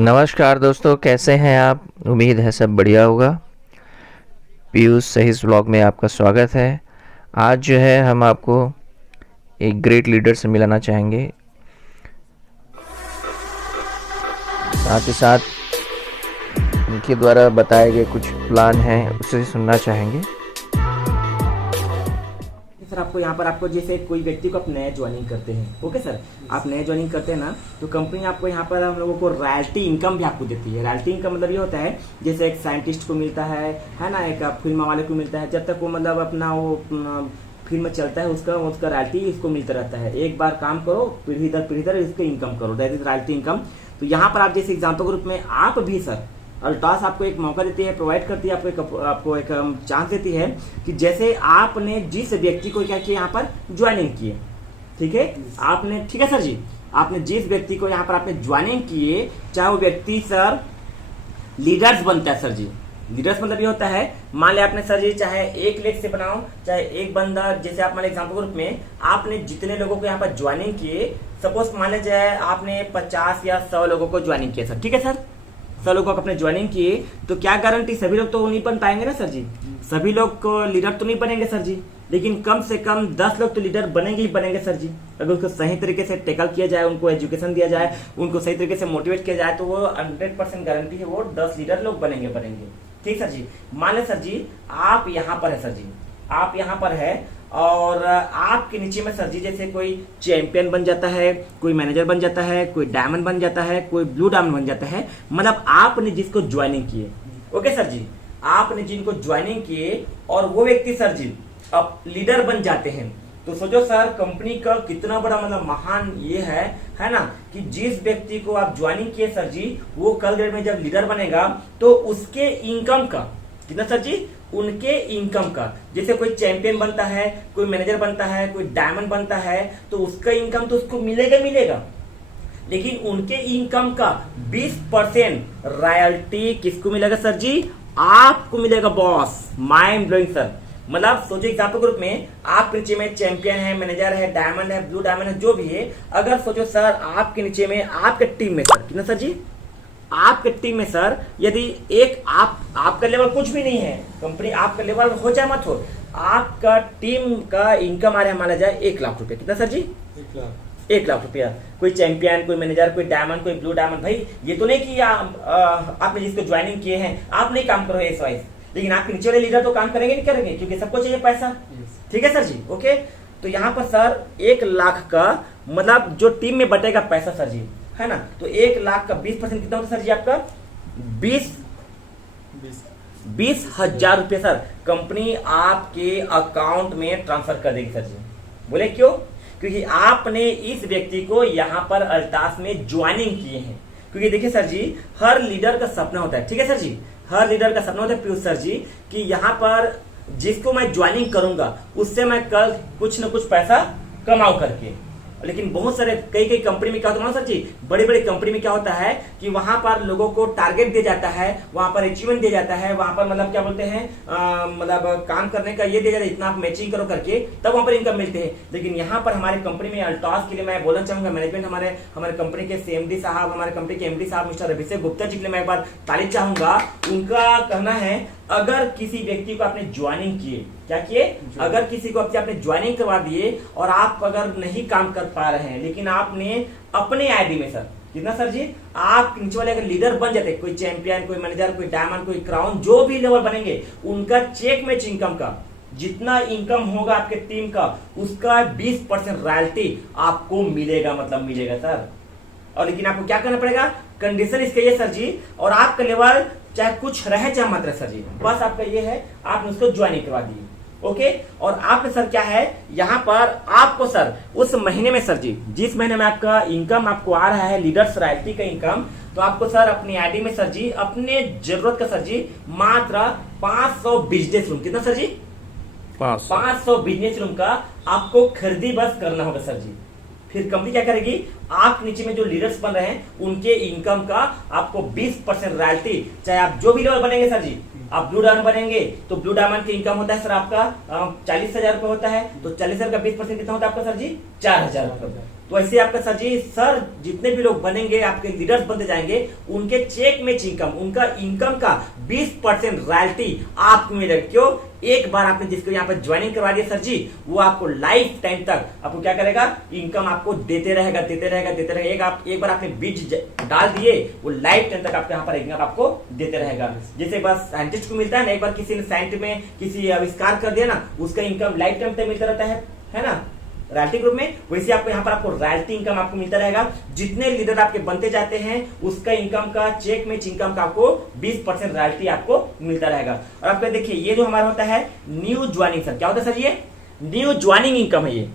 नमस्कार दोस्तों, कैसे हैं आप। उम्मीद है सब बढ़िया होगा। पीयूष सहीस व्लॉग में आपका स्वागत है। आज जो है हम आपको एक ग्रेट लीडर से मिलाना चाहेंगे, साथ ही साथ उनके द्वारा बताए गए कुछ प्लान हैं उसे सुनना चाहेंगे। सर आपको यहाँ पर आपको जैसे कोई व्यक्ति को आप नया ज्वाइनिंग करते हैं, ओके सर, आप नया ज्वाइनिंग करते हैं ना, तो कंपनी आपको यहाँ पर हम लोगों को रॉयल्टी इनकम भी आपको देती है। रॉयल्टी इनकम मतलब ये होता है जैसे एक साइंटिस्ट को मिलता है ना, एक फिल्म वाले को मिलता है। जब तक वो मतलब अपना वो फिल्म चलता है उसका उसका रॉयल्टी इसको मिलता रहता है। एक बार काम करो, पीढ़ी दर इसको इनकम करो, दैट इज रॉयल्टी इनकम। तो यहाँ पर आप जैसे एग्जाम्पल के रूप में आप भी सर, अल्टास आपको एक मौका देती है, प्रोवाइड करती है, आपको एक चांस देती है कि जैसे आपने जिस व्यक्ति को क्या किया यहाँ पर ज्वाइनिंग किए, ठीक है, आपने, ठीक है सर जी, आपने जिस व्यक्ति को यहाँ पर आपने ज्वाइनिंग किए, चाहे वो व्यक्ति सर लीडर्स बनता है। सर जी लीडर्स मतलब ये होता है, मान लिया आपने सर जी चाहे 1 लाख से बनाओ, चाहे एक बंदा, जैसे आप मान एग्जाम्पल के रूप में आपने जितने लोगों को यहाँ पर ज्वाइनिंग किए, सपोज मान लिया जाए आपने 50 या 100 लोगों को ज्वाइनिंग किया सर, ठीक है सर, 100 लोगों को अपने ज्वाइनिंग किए, तो क्या गारंटी सभी लोग तो नहीं बन पाएंगे ना सर जी, सभी लोग को लीडर तो नहीं बनेंगे सर जी, लेकिन कम से कम 10 लोग तो लीडर बनेंगे ही बनेंगे सर जी। अगर उसको सही तरीके से टैकल किया जाए, उनको एजुकेशन दिया जाए, उनको सही तरीके से मोटिवेट किया जाए, तो वो 100% गारंटी है वो 10 लीडर लोग बनेंगे। ठीक सर जी। मान लें सर जी आप यहाँ पर है सर जी, आप यहाँ पर है और आपके नीचे में सर जी जैसे कोई चैंपियन बन जाता है, कोई मैनेजर बन जाता है, कोई डायमंड बन जाता है, कोई ब्लू डायमंड बन जाता है, मतलब आपने जिसको ज्वाइनिंग किए, ओके सर जी, आपने जिनको ज्वाइनिंग किए और वो व्यक्ति सर जी अब लीडर बन जाते हैं, तो सोचो सर कंपनी का कितना बड़ा मतलब महान ये है ना, कि जिस व्यक्ति को आप ज्वाइनिंग किए सर जी, वो कल डेट में जब लीडर बनेगा तो उसके इनकम का कितना सर जी, उनके इनकम का, जैसे कोई चैंपियन बनता है, कोई मैनेजर बनता है, कोई डायमंड बनता है, तो उसका इनकम तो उसको मिलेगा, लेकिन उनके इनकम का 20% रॉयल्टी किसको मिलेगा सर जी, आपको मिलेगा बॉस। Mind blowing sir. मतलब सोचो एग्जाम्पल ग्रुप में आप नीचे में चैंपियन है, मैनेजर है, डायमंड है, ब्लू डायमंड है, जो भी है, अगर सोचो सर आपके नीचे में आपके टीम में सर कितना सर जी, आपके टीम में सर यदि एक आपका लेवल कुछ भी नहीं है, कंपनी आपका लेवल हो जाए मत हो, आपका टीम का इनकम आ रहा है माना जाए 1 लाख रुपया, कितना सर जी, 1 लाख रुपया। कोई चैंपियन, कोई मैनेजर, कोई डायमंड, कोई ब्लू डायमंड, भाई ये तो नहीं कि आपने जिसको ज्वाइनिंग किए हैं आप नहीं काम करो एस वाइज, लेकिन आपके नीचे वाले लीडर तो काम करेंगे नहीं करेंगे, क्योंकि सबको चाहिए पैसा। ठीक है सर जी, ओके। तो यहाँ पर सर 1 लाख का मतलब जो टीम में बटेगा पैसा सर जी, है ना, तो 1 लाख का 20% कितना होता है सर जी आपका, 20,000 रुपये सर कंपनी आपके अकाउंट में ट्रांसफर कर देगी सर जी। बोले क्यों, क्योंकि आपने इस व्यक्ति को यहाँ पर अल्टास में ज्वाइनिंग किए हैं। क्योंकि देखिए सर जी हर लीडर का सपना होता है, ठीक है सर जी, हर लीडर का सपना होता है पीयूष सर जी, कि यहाँ पर जिसको मैं ज्वाइनिंग करूंगा उससे मैं कल कुछ न कुछ पैसा कमाऊं करके। लेकिन बहुत सारे कई कंपनी में क्या होता है सर जी, बड़ी बड़ी कंपनी में क्या होता है कि वहां पर लोगों को टारगेट दिया जाता है, वहां पर अचीवमेंट दिया जाता है, वहां पर मतलब क्या बोलते हैं मतलब काम करने का ये दिया जाता है, इतना आप मैचिंग करो करके तब वहां पर इनकम मिलते हैं। लेकिन यहाँ पर हमारे कंपनी में अल्टास के लिए मैं बोलना चाहूंगा, मैनेजमेंट हमारे कंपनी के सीएमडी साहब, हमारे कंपनी के एमडी साहब मिस्टर अभिषेक गुप्ता जी के लिए मैं एक बार तारीफ चाहूंगा। उनका कहना है अगर किसी व्यक्ति को आपने ज्वाइनिंग किए, क्या किए, अगर किसी को आपने ज्वाइनिंग करवा दिए और आप अगर नहीं काम कर पा रहे हैं, लेकिन आपने अपने आईडी में सर कितना सर जी, आप नीचे वाले अगर लीडर बन जाते, कोई चैंपियन, कोई मैनेजर, कोई डायमंड, कोई क्राउन, जो भी लेवल बनेंगे, उनका चेक मैच इनकम का जितना इनकम होगा आपके टीम का, उसका 20% रॉयल्टी आपको मिलेगा, मतलब मिलेगा सर। और लेकिन आपको क्या करना पड़ेगा, कंडीशन इसके ये सर जी, और आपका लेवल चाहे कुछ रहे चाहे मत रहे सर जी, बस आपका ये है आपने उसको ज्वाइनिंग करवा दी, ओके। और आपने सर क्या है, यहाँ पर आपको सर उस महीने में सर जी, जिस महीने में आपका इनकम आपको आ रहा है लीडर्स रॉयल्टी का इनकम, तो आपको सर अपनी आईडी में सर जी अपने जरूरत का सर जी मात्र 500 बिजनेस रूम, कितना सर जी, 500 बिजनेस रूम का आपको खरीदी बस करना होगा सर जी। फिर कंपनी क्या करेगी, आप नीचे में जो लीडर्स बन रहे हैं उनके इनकम का आपको 20% रॉयल्टी, चाहे आप जो भी लेवल बनेंगे सर जी, आप ब्लू डायमंड बनेंगे तो ब्लू डायमंड का इनकम होता है सर आपका 40,000 रुपए होता है, तो 40,000 का 20% कितना होता है आपका सर जी, 4,000 रुपए। तो ऐसे आपका सर जी, सर जितने भी लोग बनेंगे, आपके लीडर्स बनते जाएंगे, उनके चेक में इनकम, उनका इनकम का 20% रॉयल्टी आपको मिलेगा। क्यों? एक बार आपने जिसको यहाँ पर ज्वाइनिंग करवा दिया सर जी, वो आपको लाइफ टाइम तक आपको क्या करेगा, इनकम आपको देते रहेगा, देते रहेगा, देते रहेगा। एक बार आपने बीज डाल दिए, वो लाइफ टाइम तक आपके यहाँ पर इनकम आपको देते रहेगा। जैसे बस साइंटिस्ट को मिलता है ना, एक बार किसी ने साइंस में किसी आविष्कार कर दिया ना, उसका इनकम लाइफ टाइम तक मिलता रहता है ना, रॉयल्टी ग्रुप में। वैसे आपको यहाँ पर आपको रॉयल्टी इनकम आपको मिलता रहेगा। जितने लीडर आपके बनते जाते हैं, उसका इनकम का, चेक में इनकम का आपको 20% रॉयल्टी आपको मिलता रहेगा। और आपका देखिए, ये जो हमारा होता है न्यू ज्वाइनिंग, सर क्या होता है सर? ये न्यू ज्वाइनिंग इनकम है। ये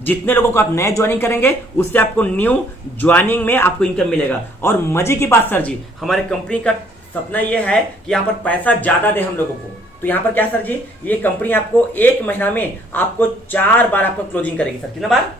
जितने लोगों को आप नए ज्वाइनिंग करेंगे, उससे आपको न्यू ज्वाइनिंग में आपको इनकम मिलेगा। और मजे की बात सर जी, हमारे कंपनी का सपना यह है कि यहाँ पर पैसा ज्यादा दे हम लोगों को। तो यहाँ पर क्या सर जी, ये कंपनी आपको एक महीना में आपको 4 बार आपको क्लोजिंग करेगी। सर कितना बार?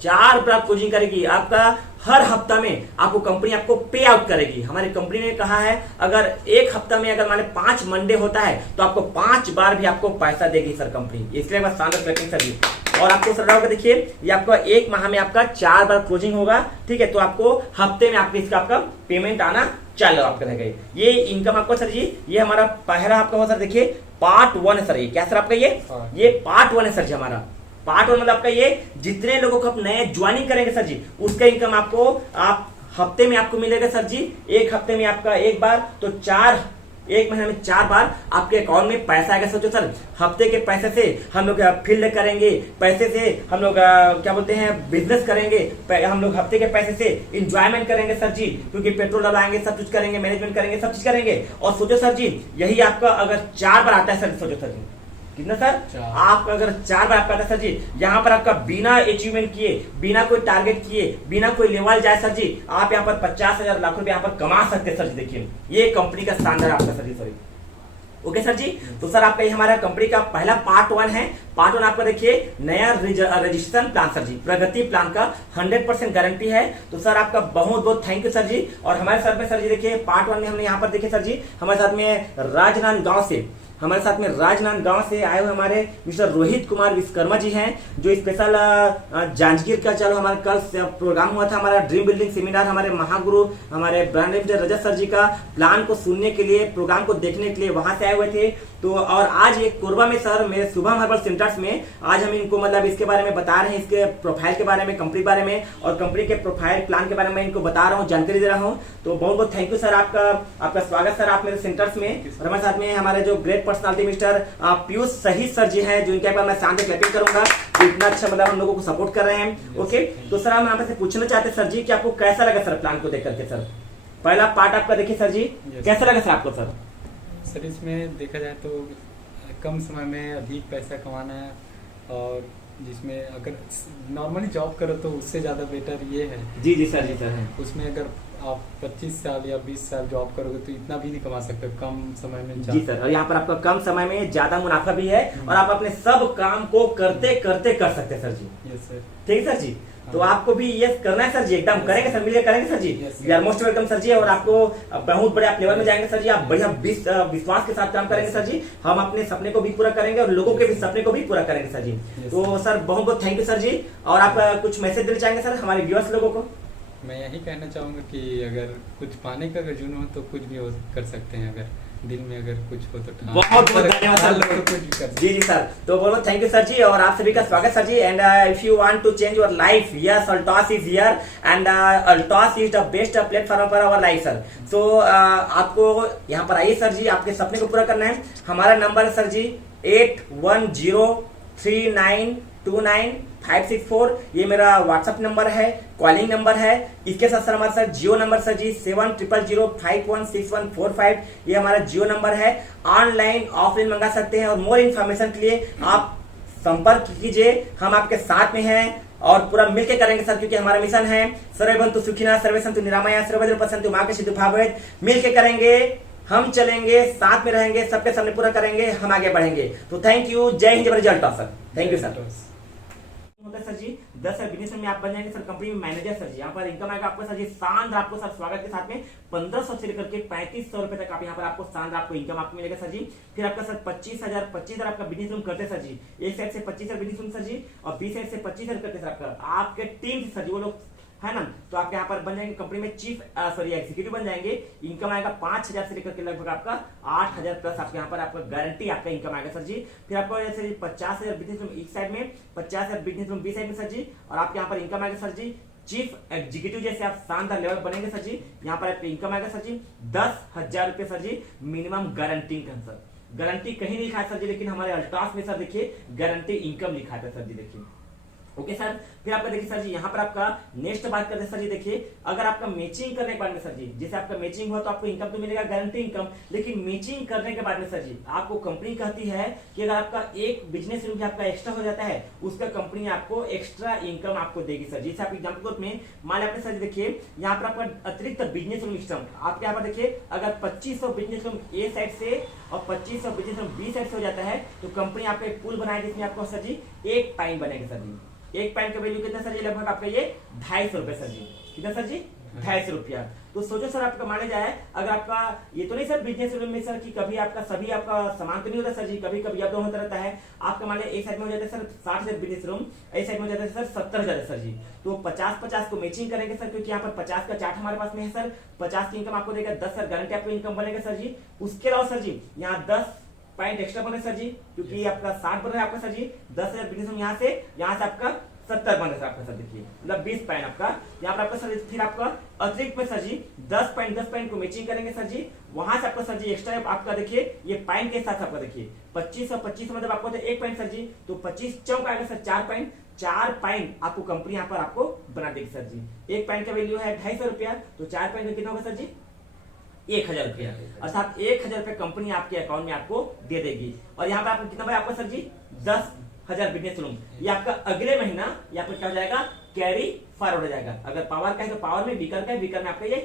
4 बार क्लोजिंग करेगी। आपका हर हफ्ता में आपको कंपनी आपको पे आउट करेगी। हमारी कंपनी ने कहा है, अगर एक हफ्ता में अगर मान 5 मंडे होता है, तो आपको 5 बार भी आपको पैसा देगी सर कंपनी। इसलिए बस शानदार क्लैपिंग सर जी। और आपको सर होगा, देखिए ये आपका एक माह में आपका 4 बार क्लोजिंग होगा, ठीक है। तो आपको हफ्ते में आपको इसका आपका पेमेंट आना चालू आपका रहेगा। ये इनकम आपको सर जी, ये हमारा पहला आपका सर, देखिए पार्ट 1 है सर। ये क्या सर आपका? ये पार्ट 1 है सर जी। हमारा पार्ट 1 मतलब आपका ये जितने लोगों को आप नए ज्वाइनिंग करेंगे सर जी, उसका इनकम आपको आप हफ्ते में आपको मिलेगा सर जी। एक हफ्ते में आपका एक बार, तो 4, एक महीने में 4 बार आपके अकाउंट में पैसा आएगा। सोचो सर, हफ्ते के पैसे से हम लोग फील्ड करेंगे, पैसे से हम लोग क्या बोलते हैं, बिजनेस करेंगे, हम लोग हफ्ते के पैसे से इंजॉयमेंट करेंगे सर जी, क्योंकि पेट्रोल डलाएंगे, सब कुछ करेंगे, मैनेजमेंट करेंगे, सब चीज करेंगे। और सोचो सर जी, यही आपका अगर 4 बार आता है सर, सोचो सर जी कितना सर, आप अगर 4 बार आपका आता है सर जी, यहाँ पर आपका बिना अचीवमेंट किए, बिना कोई टारगेट किए, बिना कोई लेवल जाए सर जी, आप यहाँ पर 50,000 लाख रुपए यहाँ पर कमा सकते हैं सर जी। देखिए ये कंपनी का शानदार आपका सर जी, सॉरी ओके सर जी। तो सर आपका ये हमारा कंपनी का पहला पार्ट 1 है। पार्ट 1 आपका देखिए नया रजिस्ट्रेशन प्लान सर जी, प्रगति प्लान का 100% गारंटी है। तो सर आपका बहुत बहुत थैंक यू सर जी। और हमारे साथ में सर जी देखिए पार्ट 1 में हमने यहाँ पर देखिए सर जी, हमारे साथ में राजनांदगांव से आए हुए हमारे मिस्टर रोहित कुमार विश्वकर्मा जी हैं, जो स्पेशल जांजगीर का चलो हमारा कल प्रोग्राम हुआ था, हमारा ड्रीम बिल्डिंग सेमिनार, हमारे महागुरु हमारे ब्रांड एम्बेसडर रजत सर जी का प्लान को सुनने के लिए, प्रोग्राम को देखने के लिए वहां से आए हुए थे। तो और आज एक कोरबा में सर मेरे शुभम हर्बल सेंटर्स में आज हम इनको मतलब इसके बारे में बता रहे हैं, इसके प्रोफाइल के बारे में, कंपनी के बारे में और कंपनी के प्रोफाइल प्लान के बारे में इनको बता रहा हूँ, जानकारी दे रहा हूँ। तो बहुत बहुत थैंक यू सर, आपका स्वागत सर आप मेरे सेंटर्स में। और हमारे साथ में हमारे जो ग्रेट पर्सनालिटी मिस्टर पीयूष सही सर जी हैं, जो इनके बारे में शानदार क्लैपिंग करूंगा, इतना अच्छा मतलब हम लोगों को सपोर्ट कर रहे हैं। ओके, तो सर हम यहाँ पे पूछना चाहते हैं सर जी कि आपको कैसा लगा सर प्लान को देख करके? सर पहला पार्ट आपका देखिए सर जी, कैसा लगा सर आपको? सर इसमें देखा जाए तो कम समय में अधिक पैसा कमाना है, और जिसमें अगर नॉर्मली जॉब करो तो उससे ज़्यादा बेटर ये है। जी जी सर, जी सर है। उसमें अगर आप 25 साल या 20 साल जॉब करोगे तो इतना भी नहीं कमा सकते कम समय में। जी सर, और यहाँ पर आपका कम समय में ज्यादा मुनाफा भी है और आप अपने सब काम को करते करते कर सकते हैं सर जी। यस सर, ठीक है सर जी। तो आपको भी ये करना है सर जी, एकदम करेंगे सर, मिलकर करेंगे sir ji. We are most welcome sir ji. और आपको बहुत बड़े आप लेवल में जाएंगे सर जी, आप बढ़िया विश्वास के साथ काम करेंगे सर जी। हम अपने सपने को भी पूरा करेंगे और लोगों के भी सपने को भी पूरा करेंगे सर जी। तो सर बहुत बहुत थैंक यू सर जी। और आप कुछ मैसेज देना चाहेंगे सर हमारे व्यूअर्स लोगों को? मैं यही कहना चाहूँगा कि अगर कुछ पाने का अगर जुनून हो तो कुछ भी हो कर सकते हैं, अगर दिल में अगर कुछ हो तो बहुत बहुत धन्यवाद सर। जी जी सर, तो बहुत थैंक यू सर जी। और आप सभी का स्वागत sir ji. And if you want to change your life, yes Altos is here and Altos is the best platform for our life sir. So आपको यहाँ पर आइए सर जी, आपके सपने को पूरा करना है। हमारा नंबर है सर जी 8103929564। ये मेरा व्हाट्सएप नंबर है, कॉलिंग नंबर है। इसके साथ सर हमारा सर जियो नंबर सर जी 7005161445। ये हमारा जियो नंबर है। ऑनलाइन ऑफलाइन मंगा सकते हैं और मोर इन्फॉर्मेशन के लिए आप संपर्क कीजिए, हम आपके साथ में हैं और पूरा मिलकर करेंगे सर, क्योंकि हमारा मिशन है सर्वेभवन्तु सुखिनः सर्वेसन्तु निरामया सर्वभद्रं पश्यन्तु मां कश्चित् दुःखभाग् भवेत्। मिलकर करेंगे, हम चलेंगे, साथ में रहेंगे, सबके सामने पूरा करेंगे, हम आगे बढ़ेंगे। तो थैंक यू, जय हिंद, जय भारत, जय अल्टॉस सर। Thank you sir. होता है सर जी 10,000 बिजनेस में आप बन जाएंगे सर कंपनी में मैनेजर सर जी। यहाँ पर इनकम आएगा आपको सर जी शानदार, आपको सर स्वागत के साथ में 1500 से लेकर के 3500 रुपए तक आप यहाँ पर आपको शानदार आपको इनकम आपको मिलेगा सर जी। फिर आपका सर 25,000 आपका बिजनेस रूम करते सर जी, एक साइड से 25,000 बिजनेस रूम सर जी और बी साइड से 25,000 करते सर आपका आपके टीम से सर जी वो लोग है ना। तो आप यहाँ पर बन जाएंगे कंपनी में चीफ एग्जीक्यूटिव बन जाएंगे। इनकम आएगा 5,000 से लेकर के लगभग आपका 8,000 प्लस आपके यहाँ पर आपका गारंटी आपका इनकम आएगा सर जी। फिर आपको जैसे 50,000 बिजनेस रूम एक साइड में, 50,000 बिजनेस रूम बी साइड में सर जी, और आपके यहाँ पर इनकम आएगा सर जी चीफ एग्जीक्यूटिव जैसे आप शानदार लेवल बनेंगे सर जी। यहाँ पर आपका इनकम आएगा सर जी 10,000 रुपए सर जी मिनिमम गारंटी का सर। गारंटी कहीं नहीं लिखा है सर जी, लेकिन हमारे अल्ट्रास में सर देखिए गारंटी इनकम लिखा था सर जी, देखिए ओके सर। फिर आपका देखिए सर जी यहाँ पर आपका नेक्स्ट बात करते हैं सर जी, देखिए अगर आपका मैचिंग करने के बाद में सर जी, जैसे आपका मैचिंग हुआ तो आपको इनकम तो मिलेगा गारंटी इनकम, लेकिन मैचिंग करने के बाद में सर जी आपको कंपनी कहती है कि अगर आपका एक बिजनेस रूम भी आपका एक्स्ट्रा हो जाता है उसका कंपनी आपको एक्स्ट्रा इनकम आपको देगी सर जी। जैसे आप एग्जाम्पल के रूप में मान लिया आपने सर जी देखिए यहाँ पर आपका अतिरिक्त बिजनेस रूम सिस्टम आपके यहाँ पर देखिए अगर 2500 बिजनेस रूम ए साइड से और 2500 बिजनेस रूम बी साइड से हो जाता है तो कंपनी आपको एक पूल बनाएगी जिसमें आपको सर जी एक पाइन बनेगा सर जी। एक पैंट का वैल्यू कितना सर जी लगभग आपका ये 250 रुपए सर जी। कितना सर जी 250 रुपया। तो सोचो सर आपका माना जाए अगर आपका ये तो नहीं सर बिजनेस रूम में सर कि कभी आपका सभी आपका सामान तो नहीं होता सर जी, कभी कभी आप होता रहता है आपका मान लिया एक साइड में हो जाता है सर 60,000 बिजनेस रूम, एक साइड में हो जाता है सर 70,000 सर जी। तो 50-50 को मैचिंग करेंगे सर, क्योंकि यहाँ पर 50 का चार्ट हमारे पास में है सर। 50 की इनकम आपको देगा 10,000 गारंटी आपको इनकम बनेगा सर जी। उसके अलावा सर जी यहाँ 10 पॉइंट एक्स्ट्रा बने सर जी, क्योंकि आपका 60 बन रहा है आपका सर जी 10,000 बिजनेस रूम यहाँ से आपका 70 बन रहा है आपका सर देखिए, मतलब 20 पॉइंट आपका यहाँ पर आपका सर। फिर आपका अतिरिक्त में सर जी 10 पॉइंट को मैचिंग करेंगे सर जी, वहां से आपका सर जी एक्स्ट्रा आपका देखिए ये पॉइंट के साथ आपका देखिए 25 और 25 मतलब आपको एक पॉइंट सर जी, तो 25 चौक आएगा सर 4 पॉइंट आपको कंपनी यहाँ पर आपको बना देगी सर जी। एक पॉइंट का वैल्यू है 250 रुपया, तो 4 पॉइंट का कितना होगा सर जी 1,000 रुपया, अर्थात 1,000 रुपया कंपनी आपके अकाउंट में आपको दे देगी। और यहाँ पे आपको कितना भाई आपको सर जी 10,000 बिजनेस रूम, ये आपका अगले महीना यहाँ पर क्या हो जाएगा कैरी फॉरवर्ड हो जाएगा। अगर पावर का है तो पावर में, वीकर का है वीकर में आपका ये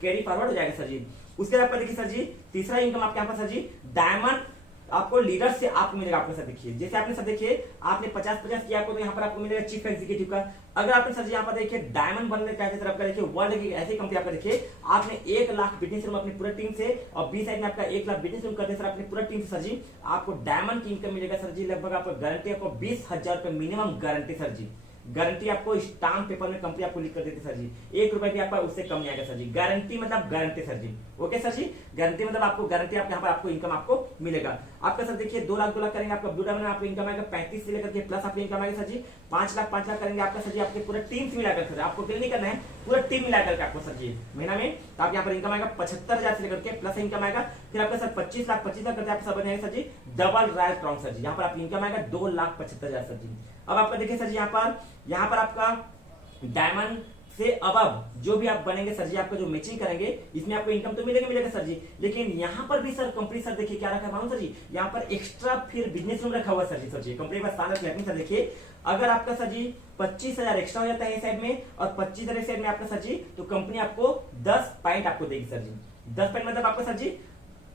कैरी फॉरवर्ड हो जाएगा सर जी। उसके बाद आपका देखिए सर जी तीसरा इनकम आपके यहाँ पर सर जी डायमंड आपको लीडर से आपको मिलेगा। आपको सर देखिए जैसे आपने सर देखिए आपने 50-50 किया आपको, तो यहाँ पर आपको मिलेगा चीफ एग्जीक्यूटिव का। अगर आपने सर जी यहाँ पर देखिए डायमंड बनने का तरफ का देखिए वर्ल्ड की ऐसी कंपनी आपका देखिए आपने 1 लाख बिजनेस रूम अपनी पूरे टीम से और बी साइड में आपका 1 लाख बिजनेस रूम करते सर अपनी पूरे टीम से सर जी आपको डायमंड की इनकम मिलेगा सर जी। लगभग आपको गारंटी आपको 20,000 रुपए मिनिमम गारंटी सर जी। गारंटी आपको स्टाम्प पेपर में कंपनी आपको लिख कर देती सर जी, 1 रुपए भी आपका उससे कम नहीं आएगा सर जी। गारंटी मतलब गारंटी सर जी, ओके सर जी। गारंटी मतलब आपको गारंटी आप यहाँ पर आपको इनकम आपको मिलेगा। आपका सर देखिए 2 लाख करेंगे आपका ब्लू डायमंड आपको इनकम आएगा 35 से लेकर के प्लस आपकी इनकम आएगा सर जी। 5 लाख करेंगे आपका सर जी आपके पूरे टीम से मिलाकर सर, आपको बिल नहीं करना है, पूरा टीम मिलाकर के आपको सर जी महीना में। तो आप यहाँ पर इनकम आएगा 75,000 से लेकर के प्लस इनकम आएगा। फिर आपका सर 25 लाख करके आपका सब बनेगा सर जी डबल रॉयल क्राउन सर जी। यहाँ पर आपकी इनकम आएगा 2,75,000 सर जी। अब आपका देखिए सर जी यहाँ पर आपका डायमंड से अब जो भी आप बनेंगे सर जी आपका जो मैचिंग करेंगे इसमें आपको इनकम तो मिलेगा सर जी, लेकिन यहाँ पर भी सर कंपनी सर देखिए क्या रखा है सर जी, यहाँ पर एक्स्ट्रा फिर बिजनेस रूम रखा हुआ सर जी कंपनी का स्टैंडर्ड प्लेटफॉर्म सर देखिए अगर आपका सर जी 25,000 एक्स्ट्रा हो जाता है साइड में और 25,000 साइड में आपका सर जी, तो कंपनी आपको 10 पॉइंट आपको देगी सर जी। 10 पॉइंट मतलब आपका सर जी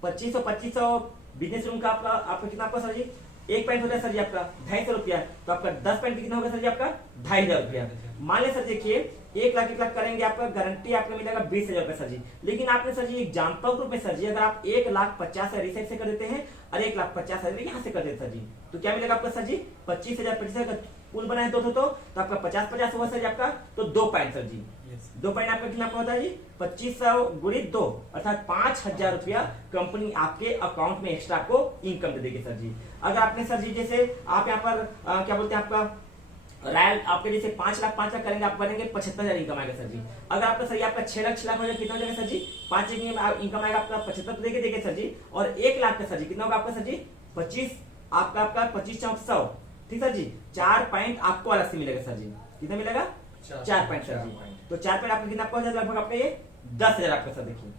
2500 बिजनेस रूम का आपका कितना आपका सर जी 1 पॉइंट होता है सर जी आपका 250 रुपया, तो आपका 10 पॉइंट कितना होगा सर जी आपका 2,500 रुपया। मान लिया सर देखिए 1 लाख करेंगे आपका गारंटी आपको मिलेगा 20,000 रुपया सर जी। लेकिन आपने सर जी एग्जाम्पल रूप में सर जी अगर आप 1,50,000 रिसेट से कर देते हैं और 1,50,000 यहाँ से कर देते सर जी, तो क्या मिलेगा आपका सर जी 25,000 का पुल बनाए तो आपका 50-50 हुआ सर जी आपका, तो 2 पॉइंट सर जी। 2 पॉइंट आपका कितना होता है जी 2500 गुणित 2 अर्थात 5,000 रुपया कंपनी आपके अकाउंट में एक्स्ट्रा आपको इनकम दे देगी सर जी। अगर आपने सर जी जैसे आप यहाँ पर क्या बोलते हैं आपका रॉयल आपके जैसे 5 लाख करेंगे आप बनेंगे 75,000 इनकम आएगा सर जी। अगर आपका सर आपका 6 लाख हो जाए कितना हो जाएगा सर जी 5 इनकम आएगा आपका 75 देके सर जी। और 1 लाख का सर जी कितना होगा आपका सर जी 25 आपका 25 चौक 100, ठीक सर जी। 4 पॉइंट आपको अलग से मिलेगा सर जी, कितना मिलेगा 4 पॉइंट सर जी। तो 4 पॉइंट आपका कितना आपको लगभग आपका ये 10,000 आपका सर देखिए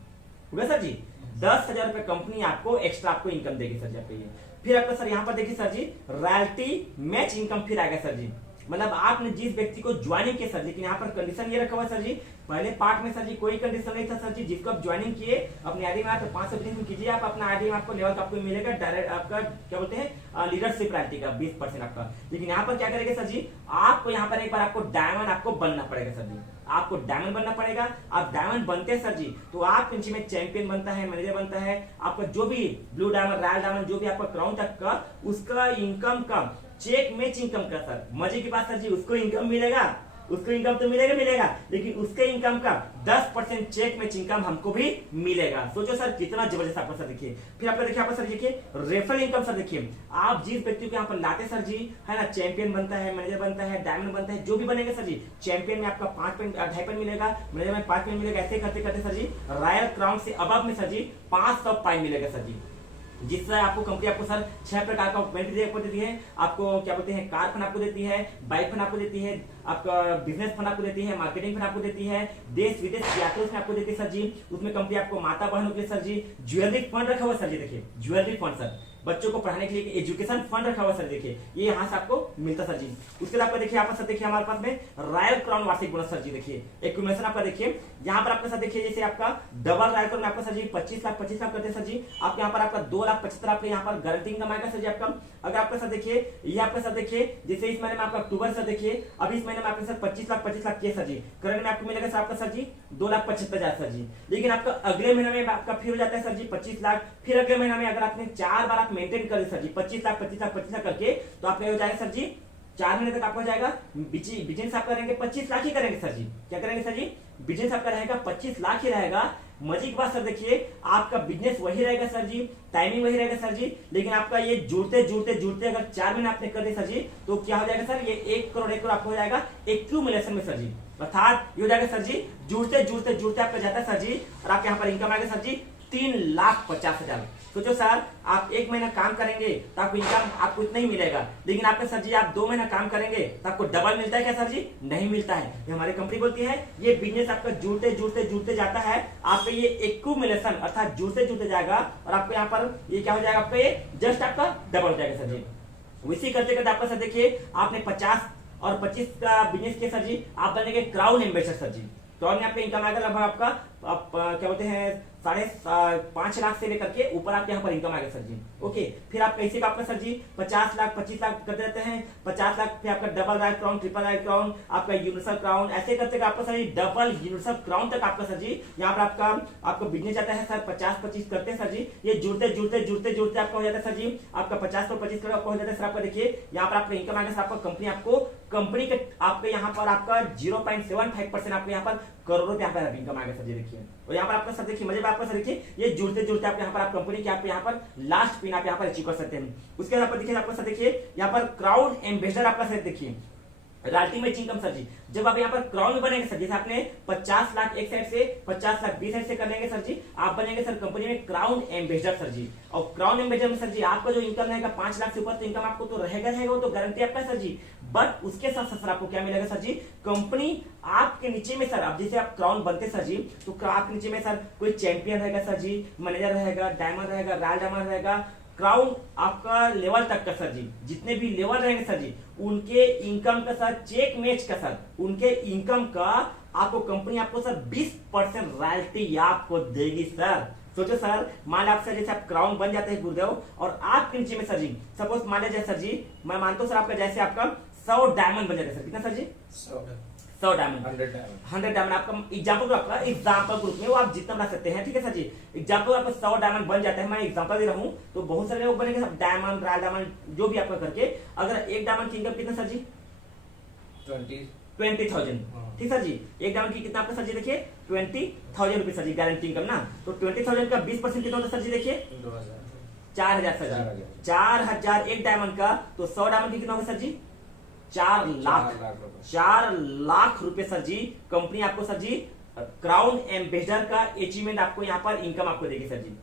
होगा सर जी। 10,000 रुपए कंपनी आपको एक्स्ट्रा आपको इनकम देगी सर जी आपके ये। फिर आपका सर यहाँ पर देखिए सर जी रॉयल्टी मैच इनकम फिर आएगा सर जी। मतलब आपने जिस व्यक्ति को ज्वाइनिंग किया सर, लेकिन यहाँ पर कंडीशन ये रखा हुआ सर जी, पहले पार्ट में सर जी कोई कंडीशन नहीं था सर जी, जिसको आप ज्वाइनिंग किए अपने आईडी में आप 500 बिजनेस कीजिए, आप अपना आईडी में आपको लेवल का आपको मिलेगा डायरेक्ट आपका क्या बोलते हैं लीडरशिप रैंकिंग का 20% आपका। लेकिन यहाँ पर क्या करेंगे सर जी, आपको यहाँ पर एक बार आपको डायमंड आपको बनना पड़ेगा सर जी, आपको डायमंड बनना पड़ेगा। आप डायमंड बनते हैं सर जी तो आप नीचे में चैंपियन बनता है, मैनेजर बनता है, आपका जो भी ब्लू डायमंड, रॉयल डायमंड जो भी आपका क्राउन तक का उसका इनकम का चेक मैच इनकम का सर, मजे की बात सर जी, उसको इनकम मिलेगा, उसको इनकम तो मिलेगा, लेकिन उसके इनकम का 10% चेक मैच इनकम हमको भी मिलेगा। सोचो सर कितना जबरदस्त आपका सर देखिए। फिर आपका देखिए, आपका सर देखिए रेफरल इनकम सर देखिए, आप जिस व्यक्ति को यहाँ पर लाते सर जी है ना, चैंपियन बनता है, मैनेजर बनता है, डायमंड बनता है, जो भी बनेगा सर जी, चैंपियन में आपका 5 पॉइंट 2.5 पॉइंट मिलेगा, मैनेजर में 5 पॉइंट मिलेगा, ऐसे करते करते सर जी रॉयल क्राउन से अबव में सर जी 500 पॉइंट मिलेगा सर जी, जिससे आपको कंपनी आपको सर 6 प्रकार का बेनिफिट देती है। आपको क्या बोलते हैं, कार फंड आपको देती है, बाइक फंड आपको देती है, आपका बिजनेस फंड आपको देती है, मार्केटिंग फंड आपको देती है, देश विदेश यात्रा उसमें आपको देती है सर जी। उसमें कंपनी आपको माता बहनों के लिए सर जी ज्वेलरी फंड रखा हुआ सर जी, देखिए ज्वेलरी फंड सर, बच्चों को पढ़ाने के लिए एजुकेशन फंड रखा हुआ सर, देखिए ये यहाँ से आपको मिलता सर जी। उसके बाद आपका देखिए यहाँ पर सर देखिए हमारे पास में रॉयल क्राउन वार्षिक बोनस सर जी, देखिए एक्यूमुलेशन आपका देखिए यहाँ पर आपका सर देखिए, जैसे आपका डबल रॉयल क्राउन आपका सर जी 25 लाख करते हैं सर जी, आप यहाँ पर आपका 2,75,000 आपके यहाँ पर गारंटी इनकम आएगा सर जी आपका। अगर आपका सर देखिए ये आपका सर देखिए, जैसे इस महीने में आपका अक्टूबर सर देखिए, अभी इस महीने में आपके सर 25 लाख किए सर जी, करंट में आपको मिलेगा सर आपका सर जी 2,75,000 सर जी। लेकिन आपका अगले महीने में आपका फिर हो जाता है सर जी 25 लाख, फिर अगले महीने में अगर आपने 4 बार आप मेंटेन कर सर जी 25 लाख करके, तो आपका हो जाएगा सर जी 4 महीने तक आपको हो जाएगा बिजनेस आप करेंगे 25 लाख ही करेंगे सर जी। क्या करेंगे सर जी, बिजनेस आपका रहेगा 25 लाख ही रहेगा। मजे की बात सर देखिए, आपका बिजनेस वही रहेगा सर जी, टाइमिंग वही रहेगा सर जी, लेकिन आपका ये जुड़ते अगर 4 महीने आपने कर दिए सर जी, तो क्या हो जाएगा सर, ये 1 करोड़ आपको हो जाएगा एक्यूमुलेशन में सर जी, अर्थात ये हो जाएगा सर जी जुड़ते आपका जाता है सर जी, और आपके यहाँ पर इनकम आएगा सर जी 3,50,000। सोचो सर, आप 1 महीना काम करेंगे तो आपको इनकम आपको इतना ही मिलेगा, लेकिन आपके सर जी आप 2 महीना काम करेंगे तो आपको डबल मिलता है क्या सर जी, नहीं मिलता है। ये हमारी कंपनी बोलती है ये बिजनेस आपका जुड़ते जाता है, आपका ये एक्यूमुलेशन अर्थात जुड़ते जाएगा, और आपको यहाँ पर ये क्या हो जाएगा, आपका ये जस्ट आपका डबल हो जाएगा सर जी। उसी करते करते आपका सर देखिए, आपने 50 और 25 का बिजनेस किया सर जी, आप बनेंगे क्राउन एम्बेसडर सर जी। क्राउन में आपका इनकम आएगा लगभग आपका आप क्या बोलते हैं 5.5 लाख से लेकर के ऊपर आपके यहाँ पर इनकम आएगा सर जी। ओके, फिर आप कैसे आपका सर जी 50 लाख 25 लाख करते रहते हैं, 50 लाख फिर आपका double royal crown, triple royal crown, आपका यूनिवर्सल क्राउन, ऐसे करते आपका सर डबल यूनिवर्सल क्राउन तक आपका सर जी यहाँ पर आपका बिजनेस जाता है सर 50-25 करते हैं सर जी। ये जुड़ते आपका हो जाता है सर जी, आपका 50 पर 25 आपका हो जाता है सर। आपका देखिए यहाँ पर आपका इनकम आएगा सर, आपका कंपनी के आपके यहाँ पर आपका 0.75% आपके यहाँ पर करोड़ों रुपए यहाँ पर इनकम आएगा सर जी। देखिए, और यहाँ पर आपका सर देखिए मजे आपका सर देखिए, ये जुड़ते आप यहाँ पर आप कंपनी के आप यहाँ पर लास्ट पिन आप यहाँ पर अचीव कर सकते हैं। उसके बाद आपको देखिए, आपका सर देखिए यहाँ पर क्राउन एम्बेसडर आपका सर देखिए अल्टीमेट इनकम सर जी, जब आप यहाँ पर क्राउन में बनेंगे सर, जैसे आपने 50 लाख एक साइड से 50 लाख बी साइड से कर लेंगे सर जी, आप बनेंगे सर कंपनी में क्राउन एम्बेसडर सर जी। और क्राउन एम्बेसडर में सर जी आपका जो इनकम रहेगा 5 लाख से ऊपर, तो इनकम आपको तो रहेगा वो तो गारंटी आपका सर जी। बट उसके साथ सर आपको क्या मिलेगा सर जी, कंपनी आपके नीचे में सर, अब जैसे आप क्राउन बनते सर जी, तो आपके नीचे में सर कोई चैंपियन रहेगा सर जी, मैनेजर रहेगा, डायमंड रहेगा, रॉयल डायमंड रहेगा, क्राउन आपका लेवल तक का सर जी, जितने भी लेवल रहेंगे सर जी, उनके इनकम का सर चेक मैच का सर, उनके इनकम का आपको कंपनी आपको सर 20% रॉयल्टी आपको देगी सर। सोचो सर, मान लो आप सर जैसे आप क्राउन बन जाते हैं गुरुदेव, और आपके नीचे में सर जी सपोज मान लीजिए सर जी, मैं मानता हूँ सर आपका जैसे आपका 100 डायमंड बन जाते सर, कितना सर जी 100 डायमंड 100 डायमंड आपका एग्जाम्पल ग्रुप में वो आप जितना बना सकते हैं, ठीक है सर जी। एग्जाम्पल आपको 100 डायमंड बन जाता है, मैं एग्जाम्पल दे रहा हूँ, तो बहुत सारे लोग बनेंगे सब डायमंड, रॉयल डायमंड जो भी आपका करके। अगर एक डायमंड की इनकम कितना सर जी 20,000, ठीक सर जी। एक डायमंड की कितना आपका सर जी देखिए 20,000 रुपए सर जी गारंटी इनकम ना, तो 20,000 का 20% कितना होता है सर जी देखिए 4,000 सर जी, 4,000 एक डायमंड का, तो 100 डायमंड की कितना होगा सर जी 4 लाख रुपए सर जी। कंपनी आपको सर जी क्राउन एम्बेसडर का अचीवमेंट आपको यहाँ पर इनकम आपको देगी सर जी।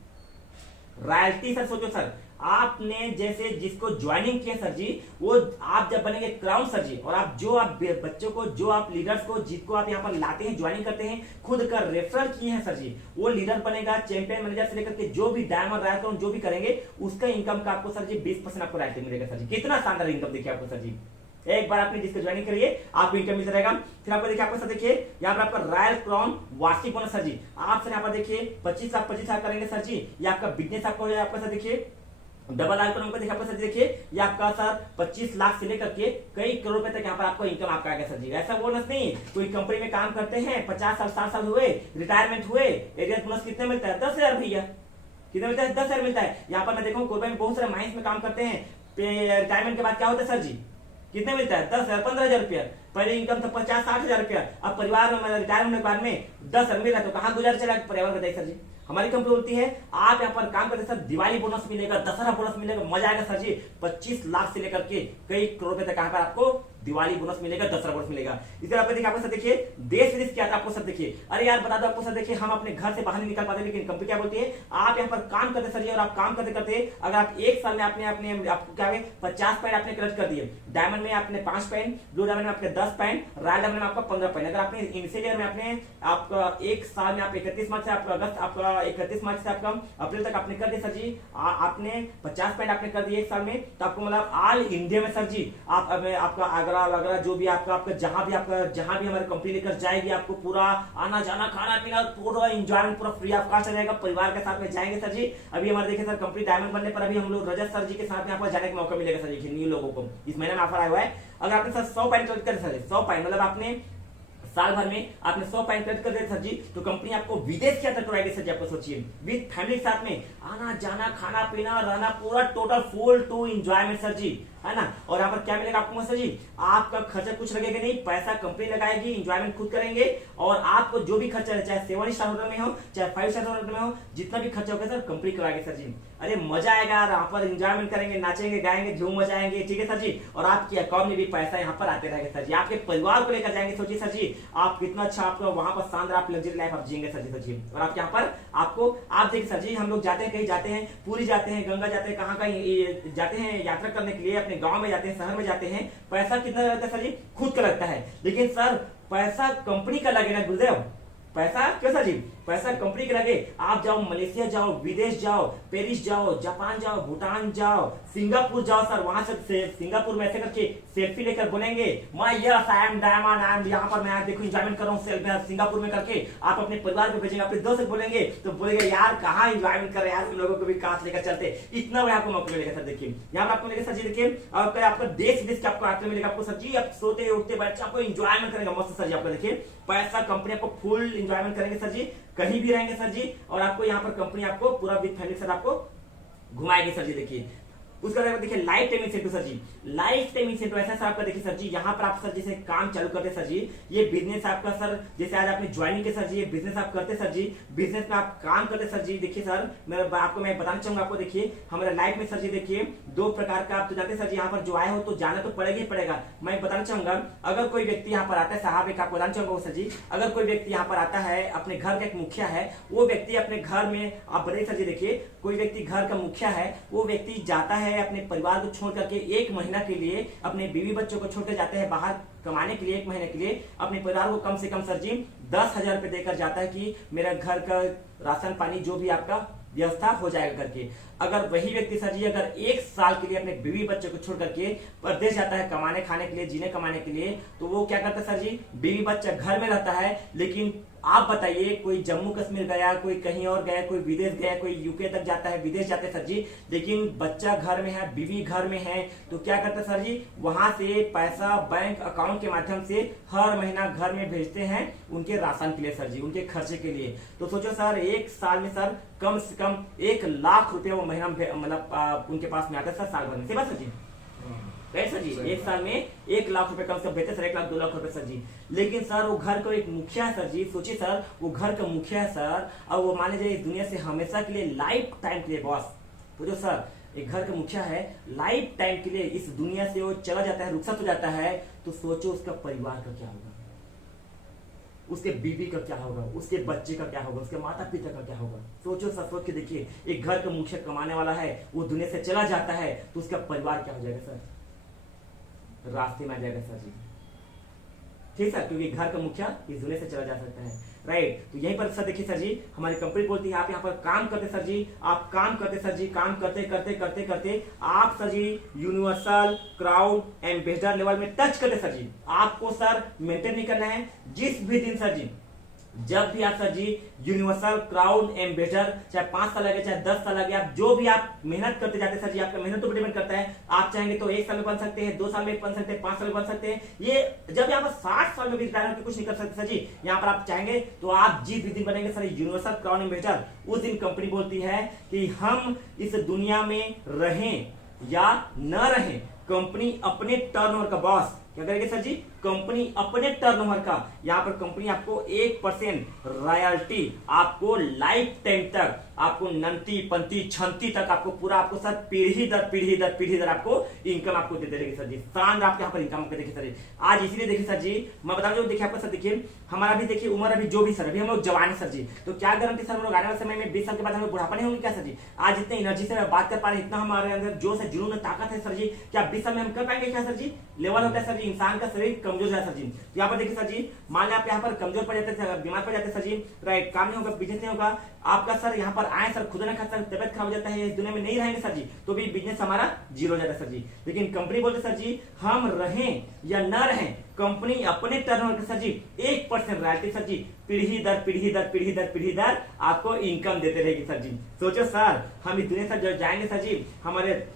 रॉयल्टी सर सोचो सर, आपने जैसे जिसको ज्वाइनिंग किया सर जी, वो आप जब बनेंगे क्राउन सर जी, और आप बच्चों को, जो आप लीडर्स को, जिसको आप यहाँ पर लाते हैं, ज्वाइनिंग करते हैं, खुद का रेफरल किए हैं सर जी, वो लीडर बनेगा, चैंपियन मैनेजर से लेकर के जो भी डायमंड रॉयल क्राउन जो भी करेंगे, उसका इनकम का आपको सर जी 20% आपको रॉयल्टी मिलेगा सर जी। कितना शानदार इनकम देखिए आपको सर जी। एक बार आपने जिसको ज्वाइनिंग करिए आपको इनकम मिलता रहेगा। फिर आपको देखिए, आपको सर देखिए यहाँ पर आपका रॉयल क्राउन वार्षिक बोनस सर जी, आप सर यहाँ पर देखिए 25 लाख करेंगे सर जी, ये आपका बिजनेस आपका हो जाए, आपका सर देखिए डबल आइकन को देखिए आपका सर देखिए, ये आपका सर 25 लाख से लेकर के कई करोड़ रुपए तक यहाँ पर आपको इनकम आपका आएगा सर जी। ऐसा बोनस नहीं, कोई कंपनी में काम करते हैं 50 साल 60 साल हुए, रिटायरमेंट हुए, एरियर बोनस कितने मिलता है? 10,000 भैया, कितना मिलता है? 10,000 मिलता है। यहाँ पर मैं देखूँ कोरबा में बहुत सारे माइंस में काम करते हैं, रिटायरमेंट के बाद क्या होता है सर जी? कितने मिलता है? 10,000 15,000 रुपया। पहले इनकम था 50-60,000 रुपया, अब परिवार में रिटायर होने के बाद में 10,000 मिल रहा है, तो कहाँ गुजर चला परिवार बताइए सर जी। हमारी कंपनी बोलती है आप यहाँ पर काम करते सर, दिवाली बोनस मिलेगा, दशहरा बोनस मिलेगा, मजा आएगा सर जी। 25 लाख से लेकर के कई करोड़ रुपए तक यहाँ पर आपको दिवाली बोनस मिलेगा, दशहरा बोनस मिलेगा। इस तरह देखिए आपको सर देखिए देश विदेश क्या था, आपको सर देखिए, अरे यार बता दो आपको सर देखिए, हम अपने घर से बाहर नहीं निकल पाते, लेकिन कंपनी क्या बोलती है आप यहाँ पर काम करते सर जी, और आप काम करते करते अगर आप एक साल में आपने आपको क्या 50 पॉइंट आपने कलेक्ट कर दिए, डायमंड में आपने 5 पॉइंट, ब्लू डायमंड में आपके 10 पॉइंट, रॉयल डायमंड में आपका 15 पॉइंट, अगर आपने इनिशियल ईयर में आपने आपका एक साल में आप 31 मार्च से आपका अगस्त आपका 31 मार्च से आपका अप्रैल तक आपने कर दिया सर जी, आपने 50 पॉइंट आपने कर दिए एक साल में, तो आपको मतलब ऑल इंडिया में सर जी आप आपका आगरा वगैरह जो भी आपका जहां भी हमारी कंपनी लेकर जाएगी, आपको पूरा आना जाना खाना पीना पूरा एंजॉयमेंट पूरा फ्री ऑफ कॉस्ट रहेगा, परिवार के साथ में जाएंगे सर जी। अभी हमारे देखिए सर कंपनी डायमंड बनने पर अभी हम लोग रजत सर जी के साथ में आपको जाने का मौका मिलेगा सर जी, न्यू लोगों को इस महीने में ऑफर आया हुआ है। अगर आपने सर 100 पॉइंट कलेक्ट कर सर 100 पॉइंट मतलब आपने साल भर में आपने 100 पॉइंट कलेक्ट कर दिए सर जी, तो कंपनी आपको विदेश की यात्रा कराएगी सर जी। आपको सोचिए विद फैमिली के साथ में आना जाना खाना पीना रहना पूरा total full to enjoyment sir ji, है ना। और यहाँ पर क्या मिलेगा आपको सर जी, आपका खर्चा कुछ लगेगा नहीं, पैसा कंपनी लगाएगी, एंजॉयमेंट खुद करेंगे, और आपको जो भी खर्चा है चाहे 7 स्टार होटल में हो चाहे 5 स्टार होटल में हो, जितना भी खर्चा होगा सर कंपनी कराएगी सर जी। अरे मजा आएगा, यहाँ पर एंजॉयमेंट करेंगे, नाचेंगे गाएंगे झूम मचाएंगे, ठीक है सर जी। और आपके अकाउंट में भी पैसा यहाँ पर आते रहेगा सर जी, आपके परिवार को लेकर जाएंगे। सोचिए सर जी आप कितना अच्छा आपका वहां पर शानदार आप लग्जरी लाइफ आप जिएंगे सर जी। और आप यहाँ पर आपको आप देखिए सर जी, हम लोग जाते हैं कहीं जाते हैं, पूरी जाते हैं, गंगा जाते हैं, कहाँ कहीं जाते हैं यात्रा करने के लिए, अपने गाँव में जाते हैं, शहर में जाते हैं, पैसा कितना लगता है सर जी? खुद का लगता है, लेकिन सर पैसा कंपनी का लगे ना गुरुदेव, पैसा क्यों सर जी? पैसा कंपनी के लगे। आप जाओ मलेशिया जाओ, विदेश जाओ, पेरिस जाओ, जापान जाओ, भूटान जाओ, सिंगापुर जाओ सर, वहां से सिंगापुर में ऐसे करके सेल्फी लेकर बोलेंगे my yes I am diamond, I am यहाँ पर मैं देखो एंजॉयमेंट कर रहा हूँ सेल्फी सिंगापुर में करके आप अपने परिवार को भेजेंगे, अपने दोस्त को बोलेंगे, तो बोलेंगे यार कहाँ एंजॉयमेंट कर रहे हैं यार, हम लोगों को भी काश लेकर चलते, इतना बड़ा आपको मौका मिलेगा सर। देखिए यहाँ पर आपको मिलेगा सर जी, देखिए आपका देश विदेश के आपको आते मिलेगा आपको सर जी, आप सोते उठते बैठे आपको एंजॉयमेंट करेंगे मस्त सर जी। आपको देखिए पैसा कंपनी आपको फुल एंजॉयमेंट करेंगे सर जी, कहीं भी रहेंगे सर जी, और आपको यहाँ पर कंपनी आपको पूरा विद फैमिली सर आपको घुमाएगी सर जी। देखिए उसका देखिए लाइफ टाइम इंसेंटिव सर जी, लाइफ टाइम इंसेंटिव ऐसा सर आपका देखिए सर जी, यहाँ पर आप सर जैसे काम चालू करते सर जी, ये बिजनेस आपका सर जैसे आज आपने ज्वाइनिंग के सर जी, ये बिजनेस आप करते सर जी, बिजनेस में आप काम करते सर जी। देखिए सर मैं बताना चाहूंगा आपको, देखिए हमारे लाइफ में सर जी देखिए 2 प्रकार का आप तो जानते सर जी, यहाँ पर जो आए हो तो जाना तो पड़ेगा ही पड़ेगा। मैं बताना चाहूंगा अगर कोई व्यक्ति यहाँ पर आता है साहब, एक आपको बताना चाहूंगा सर जी, अगर कोई व्यक्ति यहाँ पर आता है अपने घर का एक मुखिया है, वो व्यक्ति अपने घर में आप बताइए सर जी, देखिए कोई व्यक्ति घर का मुखिया है, वो व्यक्ति जाता है अपने परिवार को छोड़ करके 1 महीना के लिए, अपने बीवी बच्चों को छोड़कर जाते हैं बाहर कमाने के लिए 1 महीने के लिए, अपने परिवार को कम से कम सर जी 10,000 रुपए देकर जाता है कि मेरा घर का राशन पानी जो भी आपका व्यवस्था हो जाएगा करके। अगर वही व्यक्ति सर जी अगर 1 साल के लिए अपने बीवी बच्चों को छोड़ करके परदेश जाता है कमाने खाने के लिए, जीने कमाने के लिए, तो वो क्या करता है सर जी, बीवी बच्चा घर में रहता है, लेकिन आप बताइए कोई जम्मू कश्मीर गया, कोई कहीं और गया, कोई विदेश गया, कोई यूके तक जाता है, विदेश जाते हैं सर जी, लेकिन बच्चा घर में है, बीवी घर में है, तो क्या करता है सर जी, वहां से पैसा बैंक अकाउंट के माध्यम से हर महीना घर में भेजते हैं उनके राशन के लिए सर जी, उनके खर्चे के लिए। तो सोचो सर 1 साल में सर कम से कम 1 लाख रुपए वो महीना मतलब उनके पास में आता है सर साल भर में, सही बात सर जी? सर जी 1 साल में 1 लाख रुपए कम से कम बेहतर सर, 1 लाख 2 लाख रुपए सर जी। लेकिन सर वो घर का एक मुखिया है सर जी, सोचिए सर वो घर का मुखिया है सर, और वो माने जाए इस दुनिया से हमेशा के लिए लाइफ टाइम के लिए बॉस, तो जो सर एक घर का मुखिया है लाइफ टाइम के लिए इस दुनिया से वो चला जाता है, रुखसत हो जाता है, तो सोचो उसका परिवार का क्या होगा, उसके बीवी का क्या होगा, उसके बच्चे का क्या होगा, उसके माता पिता का क्या होगा। सोचो सर, सोच के देखिए एक घर का मुखिया कमाने वाला है, वो दुनिया से चला जाता है, तो उसका परिवार क्या हो जाएगा सर, रास्ते में आ जाएगा सर जी, ठीक सर, क्योंकि घर का मुखिया इस दुनिया से चला जा सकता है। राइट। तो यहीं पर सर देखिए सर जी, हमारी कंपनी बोलती है आप यहाँ पर काम करते सर जी, आप काम करते सर जी, काम करते करते करते करते आप सर जी यूनिवर्सल क्राउड एम्बेसडर लेवल में टच करते सर जी। आपको सर मेंटेन नहीं करना है, जिस भी दिन सर जी, जब भी आप सर जी यूनिवर्सल क्राउड एम्बेसडर, चाहे 5 साल लगे चाहे 10 साल लगे, आप जो भी आप मेहनत करते जाते सर जी, आपका मेहनत तो डिपेंड करता है। आप चाहेंगे तो 1 साल में बन सकते हैं, 2 साल में बन सकते हैं, 5 साल में बन सकते हैं। ये जब यहाँ पर 60 साल में भी रिटायर होकर कुछ नहीं कर सकते सर जी, यहाँ पर आप चाहेंगे तो आप जिस भी दिन बनेंगे सर यूनिवर्सल क्राउड एम्बेसडर, उस दिन कंपनी बोलती है कि हम इस दुनिया में रहें या न रहें, कंपनी अपने टर्नओवर का बॉस क्या करेगी सर जी, कंपनी अपने टर्नओवर का, यहाँ पर कंपनी आपको 1% रॉयल्टी आपको लाइफ टाइम तक, आपको नंती पंती छंती तक आपको पूरा आपको सर पीढ़ी दर पीढ़ी दर पीढ़ी दर आपको इनकम आपको देते रहेगी सर जी। शानदार आपके यहाँ पर इनकम आपको देखिए सर जी। आज इसीलिए देखिए सर जी, मैं बता दूं, देखिए आपका सर देखिए, हमारा भी देखिए उम्र अभी जो भी सर, अभी हम लोग जवान है सर जी, तो क्या गारंटी सर हम लोग आने वाले समय में 20 साल के बाद हम लोग बुढ़ापा नहीं होंगे क्या सर जी। आज इतने एनर्जी से बात कर पा रहे हैं, इतना हमारे अंदर जोश है, जुनून है, ताकत है सर जी, क्या 20 साल में हम कर पाएंगे क्या सर जी। लेवल होता है सर जी, इंसान का शरीर कमजोर है सर जी। तो यहाँ पर देखिए सर जी, मान लिया आप यहाँ पर कमजोर पड़ जाते हैं, बीमार पड़ जाते हैं सर जी, राइट, काम नहीं होगा, बिजनेस नहीं होगा आपका सर, यहाँ पर आए सर खुद ना खाता, तबियत खराब हो जाता है, इस दुनिया में नहीं रहेंगे सर जी, तो भी बिजनेस हमारा जीरो हो जाता है सर जी। लेकिन कंपनी बोलते सर जी, हम रहें या न रहें, कंपनी अपने टर्नओवर के सर जी 1% रॉयल्टी सर जी पीढ़ी दर पीढ़ी दर पीढ़ी दर पीढ़ी दर आपको इनकम देते रहेगी सर जी। सोचो सर, हम इस दुनिया से जाएंगे सर जी, हमारे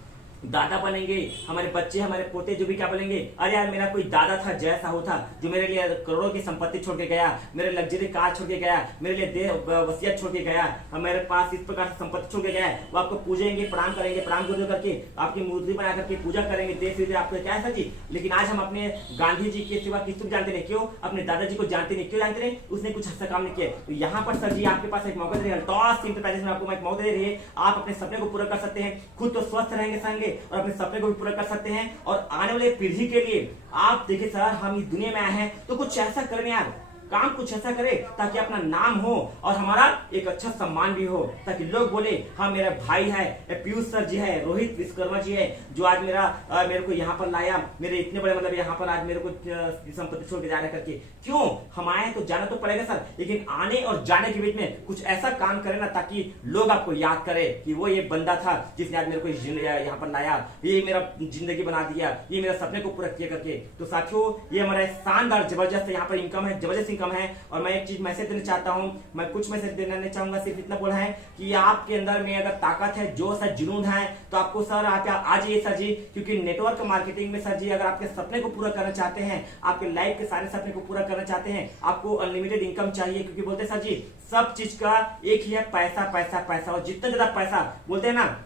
दादा बनेंगे, हमारे बच्चे, हमारे पोते जो भी क्या बोलेंगे, अरे यार मेरा कोई दादा था जैसा हो था, जो मेरे लिए करोड़ों की संपत्ति छोड़ के गया, मेरे लग्जरी कार छोड़ के गया, मेरे लिए वसीयत छोड़ के गया, मेरे पास इस प्रकार से संपत्ति छोड़ के गया है। वो आपको पूजेंगे, प्रणाम करेंगे, प्रणाम गुरु करके आपकी मूर्ति बना करके पूजा करेंगे, देश विदेश आपको क्या है सर जी। लेकिन आज हम अपने गांधी जी के सिवा किसी को जानते नहीं, क्यों? अपने दादाजी को जानते नहीं, क्यों जानते नहीं? उसने कुछ अच्छा काम नहीं किया। तो यहाँ पर सर जी आपके पास एक मौका दे रही है, टॉस इंटरप्राइजेस में आपको एक मौका दे रही है, आप अपने सपने को पूरा कर सकते हैं, खुद तो स्वस्थ रहेंगे और अपने सपने को भी पूरा कर सकते हैं, और आने वाले पीढ़ी के लिए आप देखिए सर, हम इस दुनिया में आए हैं तो कुछ ऐसा करें यार, काम कुछ ऐसा करे ताकि अपना नाम हो और हमारा एक अच्छा सम्मान भी हो, ताकि लोग बोले हाँ मेरा भाई है, पीयूष सर जी है, रोहित विश्वकर्मा जी है, जो आज मेरे को यहाँ पर लाया, मेरे इतने बड़े मतलब यहाँ पर आज मेरे को संपत्ति छोड़ के जाने करके। क्यों हम आए तो जाना तो पड़ेगा सर, लेकिन आने और जाने के बीच में कुछ ऐसा काम करे ना ताकि लोग आपको याद करे कि वो ये बंदा था जिसने आज मेरे को यहाँ पर लाया, ये मेरा जिंदगी बना दिया, ये मेरा सपने को पूरा किया करके। तो साथियों, ये हमारा शानदार जबरदस्त यहाँ पर इनकम है, जबरदस्त कम है। और मैं एक चीज मैसेज देना चाहता हूं, मैं कुछ मैसेज देना चाहूंगा, सिर्फ इतना बोला है कि आपके अंदर में अगर ताकत है, जोश है, जुनून है, तो आपको सर आप आ जाइए सर जी, क्योंकि नेटवर्क मार्केटिंग में सर जी अगर आपके सपने को पूरा करना चाहते हैं, आपके लाइफ के सारे सपने को पूरा करना चाहते हैं, आपको अनलिमिटेड इनकम चाहिए, क्योंकि बोलते सर जी सब चीज का एक ही है, पैसा पैसा पैसा। और जितना ज्यादा पैसा बोलते हैं ना,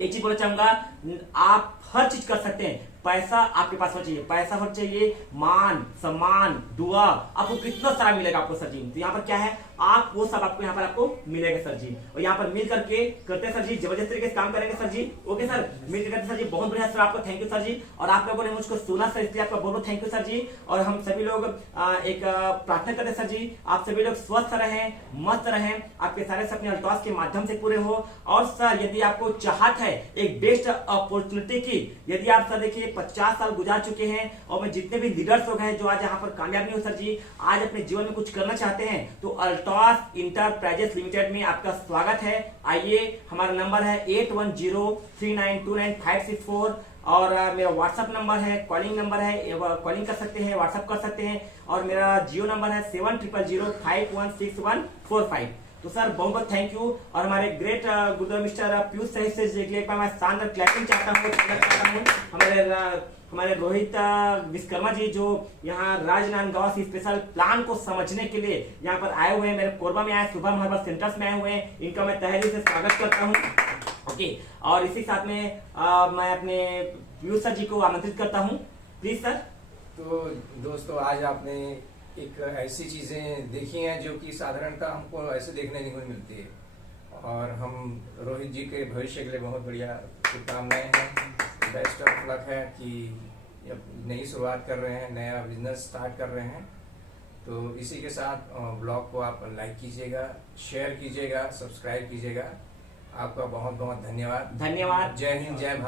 एक चीज बोलना चाहूंगा, आप हर चीज कर सकते हैं, पैसा आपके पास होना चाहिए, पैसा होना चाहिए, मान सम्मान दुआ आपको कितना सारा मिलेगा आपको सर जी। तो यहाँ पर क्या है, आप वो सब आपको यहाँ पर आपको मिलेगा सर जी। और यहाँ पर मिल करके करते हैं सर जी, जबरदस्त तरीके से काम करेंगे सर जी। ओके सर, मिल करते सर जी, बहुत बढ़िया सर, आपको थैंक यू सर जी। और आप लोगों ने मुझको सुना सर, इसलिए आपका बहुत बहुत थैंक यू सर जी। और हम सभी लोग एक प्रार्थना करते सर जी, आप सभी लोग स्वस्थ रहें, मस्त रहें, आपके सारे सपने अल्टॉस के माध्यम से पूरे हो। और सर यदि आपको चाहत है एक बेस्ट अपॉर्चुनिटी की, यदि आप सर देखिए 50 साल गुजार चुके हैं और मैं जितने भी लीडर्स लोग हैं जो आज यहाँ पर कामयाब नहीं हो सर जी, आज अपने जीवन में कुछ करना चाहते हैं, तो अल्टॉस इंटरप्राइजेस लिमिटेड में आपका स्वागत है। आइए, हमारा नंबर है 8103929564 और मेरा व्हाट्सएप नंबर है, कॉलिंग नंबर है, कॉलिंग कर सकते हैं, व्हाट्सएप कर सकते हैं। और मेरा जियो नंबर है 7000516145। तो सर बहुत बहुत थैंक यू। और हमारे ग्रेट गुरुदेव मिस्टर पीयूष सहित से एक बार मैं शानदार क्लैपिंग चाहता हूँ हमारे रोहित विश्वकर्मा जी, जो यहाँ राजनांदगांव से स्पेशल प्लान को समझने के लिए यहाँ पर आए हुए हैं, मेरे कोरबा में आए, सुबह हमारे सेंटर्स में आए हुए हैं, इनका मैं तहे दिल से स्वागत करता हूँ। ओके, और इसी साथ में मैं अपने पीयूष सर जी को आमंत्रित करता हूँ, प्लीज सर। तो दोस्तों, आज आपने एक ऐसी चीजें देखी हैं जो कि साधारणतः हमको ऐसे देखने नहीं मिलती है, और हम रोहित जी के भविष्य के लिए बहुत बढ़िया शुभकामनाएं हैं, बेस्ट ऑफ लक है कि नई शुरुआत कर रहे हैं, नया बिजनेस स्टार्ट कर रहे हैं। तो इसी के साथ ब्लॉग को आप लाइक कीजिएगा, शेयर कीजिएगा, सब्सक्राइब कीजिएगा। आपका बहुत बहुत धन्यवाद। धन्यवाद। जय हिंद, जय भारत।